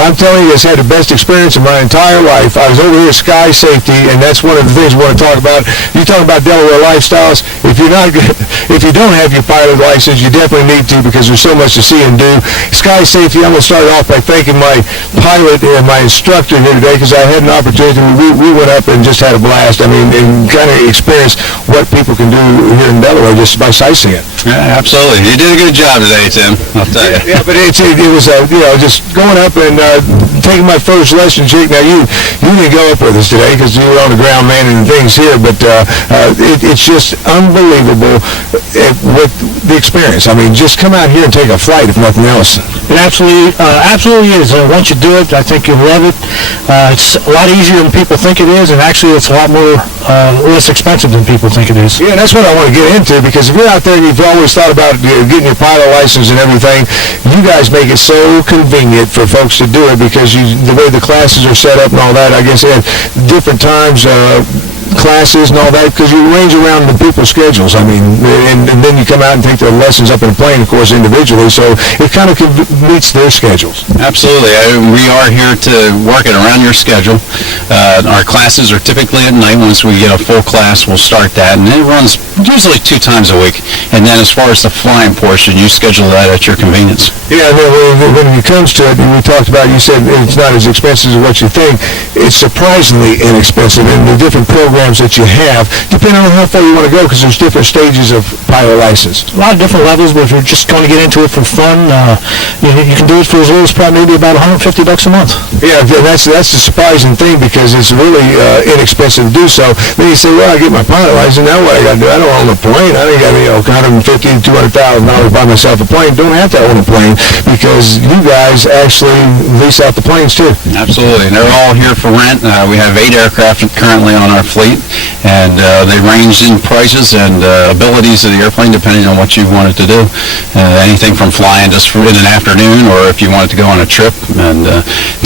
I'm telling you, it's had the best experience of my entire life. I was over here at Sky Safety, and that's one of the things we want to talk about. You talk about Delaware lifestyles. If you don't have your pilot license, you definitely need to, because there's so much to see and do. Sky Safety, I'm going to start off by thanking my pilot and my instructor here today, because I had an opportunity. We went up and just had a blast. I mean, and kind of experienced what people can do here in Delaware just by sightseeing. Yeah, absolutely. You did a good job today, Tim. I'll tell you. Yeah, but it was just going up and taking my first lesson, Jake. Now you didn't go up with us today because you were on the ground manning and things here, but it's just unbelievable what the experience. I mean, just come out here and take a flight, if nothing else. It absolutely is. Once you do it, I think you'll love it. It's a lot easier than people think it is, and actually it's a lot more less expensive than people think it is. Yeah, and that's what I want to get into, because if you're out there and you've always thought about getting your pilot license and everything, you guys make it so convenient for folks to do it, because the way the classes are set up and all that, I guess at different times, classes and all that, because you arrange around the people's schedules. I mean, and then you come out and take the lessons up in a plane, of course, individually, so it kind of meets their schedules. Absolutely. We are here to work it around your schedule. Our classes are typically at night. Once we get a full class, we'll start that, and it runs usually 2 times a week. And then as far as the flying portion, you schedule that at your convenience. Yeah, when it comes to it, we talked about, you said it's not as expensive as what you think. It's surprisingly inexpensive, and the different programs that you have, depending on how far you want to go, because there's different stages of pilot license. A lot of different levels, but if you're just going to get into it for fun, you can do it for as little as probably maybe about $150 a month. Yeah, that's the surprising thing, because it's really inexpensive to do so. Then you say, well, I get my pilot license, now what I got to do? I don't own a plane. I ain't got $150,000 to $200,000 buy myself a plane. Don't have to own a plane, because you guys actually lease out the planes too. Absolutely. And they're all here for rent. We have 8 aircraft currently on our fleet, and they range in prices and abilities of the airplane depending on what you wanted to do. Anything from flying just in an afternoon, or if you wanted to go on a trip and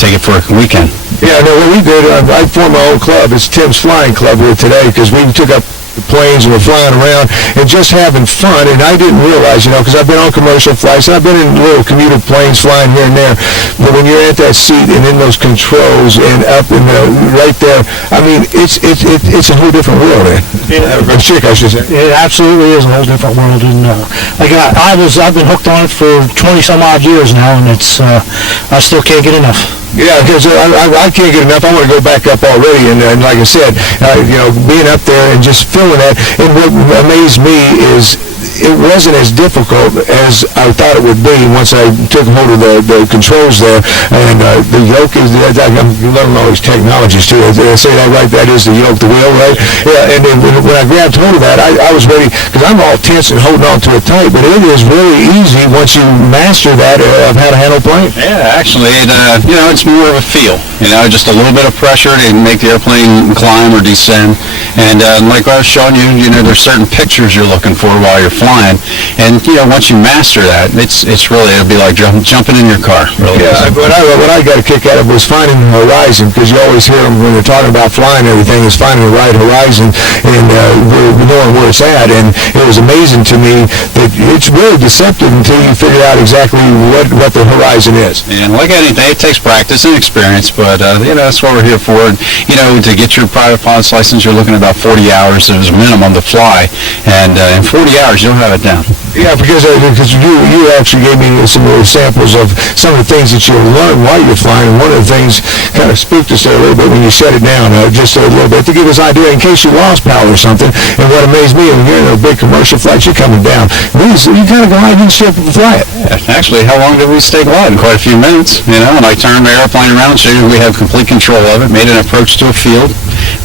take it for a weekend. Yeah, no, what we did, I formed my own club. It's Tim's Flying Club here today, because we took up the planes and we're flying around and just having fun. And I didn't realize, because I've been on commercial flights and I've been in little commuter planes flying here and there, but when you're at that seat and in those controls and up in the right there, I mean, it's a whole different world, man. A chick, I should say. It absolutely is a whole different world, and I've been hooked on it for 20 some odd years now, and it's I still can't get enough. Yeah, because I can't get enough. I want to go back up already, and like I said, being up there and just feeling that. And what amazed me is it wasn't as difficult as I thought it would be once I took hold of the controls there. And the yoke is, I'm learning all these technologies too. Did I say that right? That is the yoke, the wheel, right? Yeah, and then when I grabbed hold of that, I was ready, because I'm all tense and holding on to it tight, but it is really easy once you master that of how to handle a plane. Yeah, actually, it's more of a feel. Just a little bit of pressure to make the airplane climb or descend. And like I was showing you, there's certain pictures you're looking for while you're flying. And, once you master that, it's really, it'll be like jumping in your car. Really. Yeah, what I got a kick out of was finding the horizon, because you always hear them when they're talking about flying and everything, is finding the right horizon and knowing where it's at. And it was amazing to me that it's really deceptive until you figure out exactly what the horizon is. And like anything, it takes practice and experience, but, that's what we're here for. And, to get your private pilot's license, you're looking at about 40 hours as a minimum to fly. And in 40 hours, you'll have it down. Yeah, because you actually gave me some samples of some of the things that you learn while you're flying, and one of the things kind of spooked us there a little bit when you shut it down, just a little bit, to give us an idea in case you lost power or something. And what amazed me, when you're in a big commercial flight, you're coming down, you kind of go out and still fly it. Yeah, actually, how long did we stay gliding? Quite a few minutes, and I turned the airplane around, so we have complete control of it, made an approach to a field.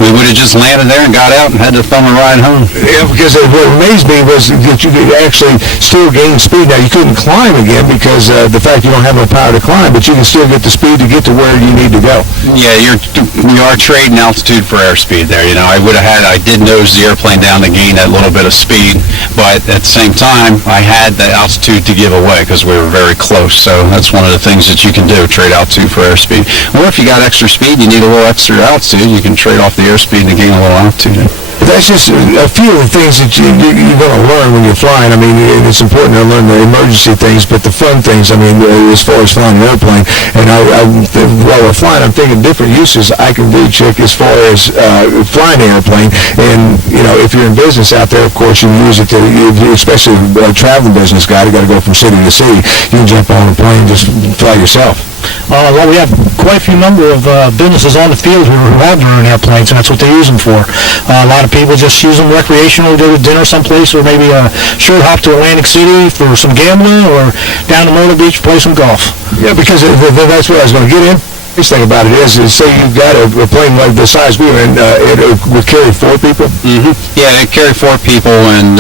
We would have just landed there and got out and had to thumb a ride home. Yeah, because what amazed me was that you could actually still gain speed. Now, you couldn't climb again because the fact you don't have no power to climb, but you can still get the speed to get to where you need to go. Yeah, we are trading altitude for airspeed there. I did nose the airplane down to gain that little bit of speed, but at the same time, I had the altitude to give away because we were very close. So that's one of the things that you can do, trade altitude for airspeed. Or if you got extra speed, you need a little extra altitude, you can trade off the airspeed to gain a little altitude. That's just a few of the things that you're going to learn when you're flying. I mean, it's important to learn the emergency things, but the fun things, I mean, as far as flying an airplane. And while we're flying, I'm thinking different uses I can do, Chick, as far as flying an airplane. And, you know, if you're in business out there, of course, you use it to, especially a traveling business guy, you got to go from city to city. You can jump on a plane and just fly yourself. Well, we have quite a few number of businesses on the field who have their own airplanes, and that's what they use them for. A lot of people just use them recreationally, go to dinner someplace, or maybe a short hop to Atlantic City for some gambling, or down to Myrtle Beach, play some golf. Yeah, because that's what I was going to get in. The thing about it is say you've got a plane like the size we were in, it would carry 4 people? Mm-hmm. Yeah, it carry 4 people, and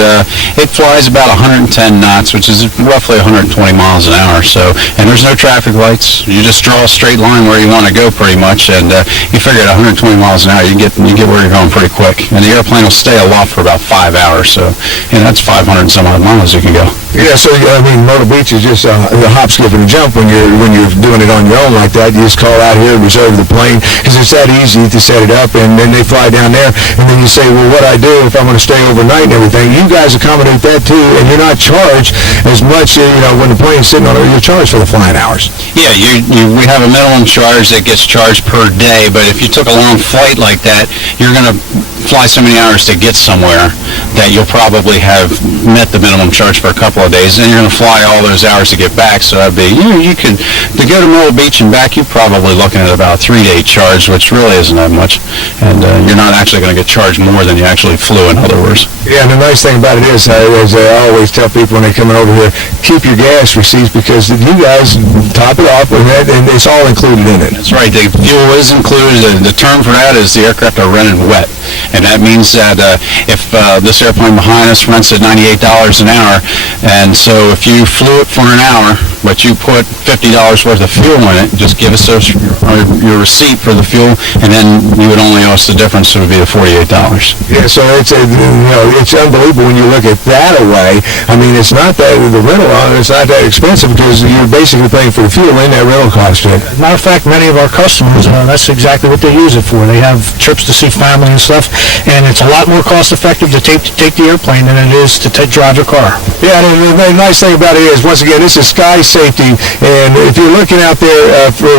it flies about 110 knots, which is roughly 120 miles an hour. So, and there's no traffic lights. You just draw a straight line where you want to go, pretty much, and you figure at 120 miles an hour, you get where you're going pretty quick. And the airplane will stay aloft for about 5 hours. So, and that's 500 some odd miles you can go. Yeah, so I mean, Myrtle Beach is just a hop, skip, and a jump when you're doing it on your own like that. You just call out here, reserve the plane, because it's that easy to set it up, and then they fly down there, and then you say, well, what I do if I'm going to stay overnight and everything? You guys accommodate that too, and you're not charged as much, you know, when the plane's sitting on it, you're charged for the flying hours. Yeah, we have a minimum charge that gets charged per day, but if you took a long flight like that, you're going to fly so many hours to get somewhere that you'll probably have met the minimum charge for a couple of days, and you're going to fly all those hours to get back. So that'd be, you could, to go to Myrtle Beach and back, you're probably looking at about a 3-day charge, which really isn't that much, and you're not actually going to get charged more than you actually flew, in other words. Yeah, and the nice thing about it is, as I always tell people when they come over here, keep your gas receipts, because you guys top it off, and it's all included in it. That's right. The fuel is included. The term for that is the aircraft are rented wet. And that means that if this airplane behind us rents at $98 an hour, and so if you flew it for an hour, but you put $50 worth of fuel in it, just give us your receipt for the fuel, and then you would only owe us the difference, so it would be the $48. Yeah, so it's it's unbelievable when you look at that away. I mean, it's not that the rental on it, it's not that expensive, because you're basically paying for the fuel and that rental cost. Matter of fact, many of our customers, that's exactly what they use it for. They have trips to see family and stuff, and it's a lot more cost effective to take the airplane than it is to drive their car. Yeah, and the nice thing about it is, once again, this is Sky Safety, and if you're looking out there for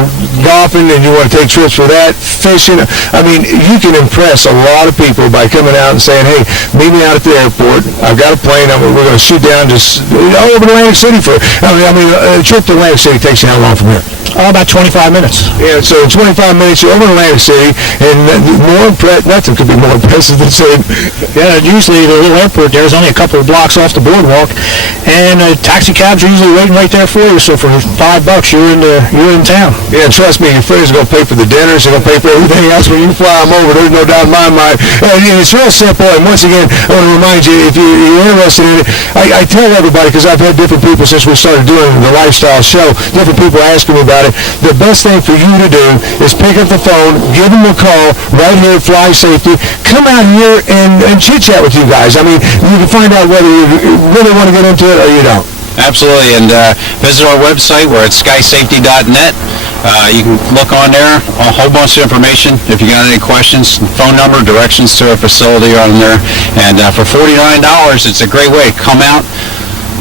golfing and you want to take trips for that, fishing, I mean, you can impress a lot of people by coming out and saying, hey, meet me out at the airport. I've got a plane. We're going to shoot down just over to Atlantic City for, I mean, a trip to Atlantic City takes you how long from here? About 25 minutes. Yeah, so in 25 minutes, you're over in Atlantic City, and nothing could be more impressive than saying, yeah, usually the little airport there is only a couple of blocks off the boardwalk, and taxi cabs are usually waiting right there for you, so for $5, you're in town. Yeah, trust me, your friends are going to pay for the dinners, they're going to pay for everything else when you fly them over. There's no doubt in my mind. And it's real simple, and once again, I want to remind you, if you're interested in it, I tell everybody, because I've had different people since we started doing the lifestyle show, different people asking me about it, the best thing for you to do is pick up the phone, give them a call right here at Fly Safety, come out here and chit-chat with you guys. I mean, you can find out whether you really want to get into it or you don't. Absolutely, and visit our website. We're at skysafety.net. You can look on there, a whole bunch of information. If you got any questions, phone number, directions to our facility are on there. And for $49, it's a great way. Come out,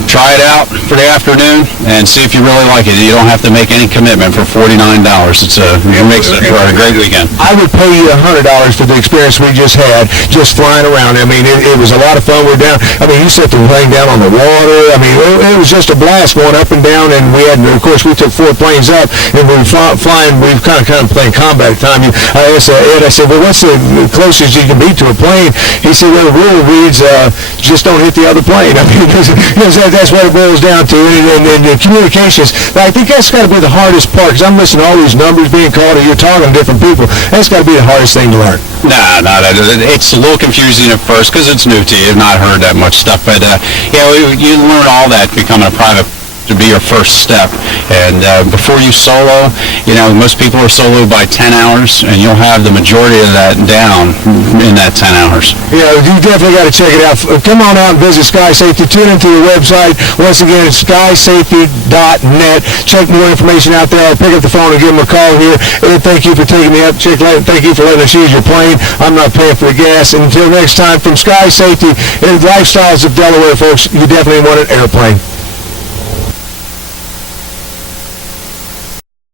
try it out for the afternoon, and see if you really like it. You don't have to make any commitment for $49. It makes it for a great weekend. I would pay you $100 for the experience we just had, just flying around. I mean, it was a lot of fun. We're down. I mean, you set the plane down on the water. I mean, it was just a blast going up and down. And we had, of course, we took 4 planes up, and we were flying. We were kind of playing combat at the time. I asked Ed, I said, well, what's the closest you can be to a plane? He said, well, the rule reads, just don't hit the other plane. I mean, that's what it boils down to, and the communications. I think that's got to be the hardest part, because I'm listening to all these numbers being called, and you're talking to different people. That's got to be the hardest thing to learn. No, it's a little confusing at first because it's new to you. You've not heard that much stuff, but you learn all that becoming a private to be your first step. And before you solo, most people are solo by 10 hours, and you'll have the majority of that down in that 10 hours. Yeah, you definitely got to check it out. Come on out and visit Sky Safety. Tune into the website. Once again, it's skysafety.net. Check more information out there. I'll pick up the phone and give them a call here. And thank you for taking me up. Thank you for letting us use your plane. I'm not paying for the gas. And until next time, from Sky Safety and Lifestyles of Delaware, folks, you definitely want an airplane.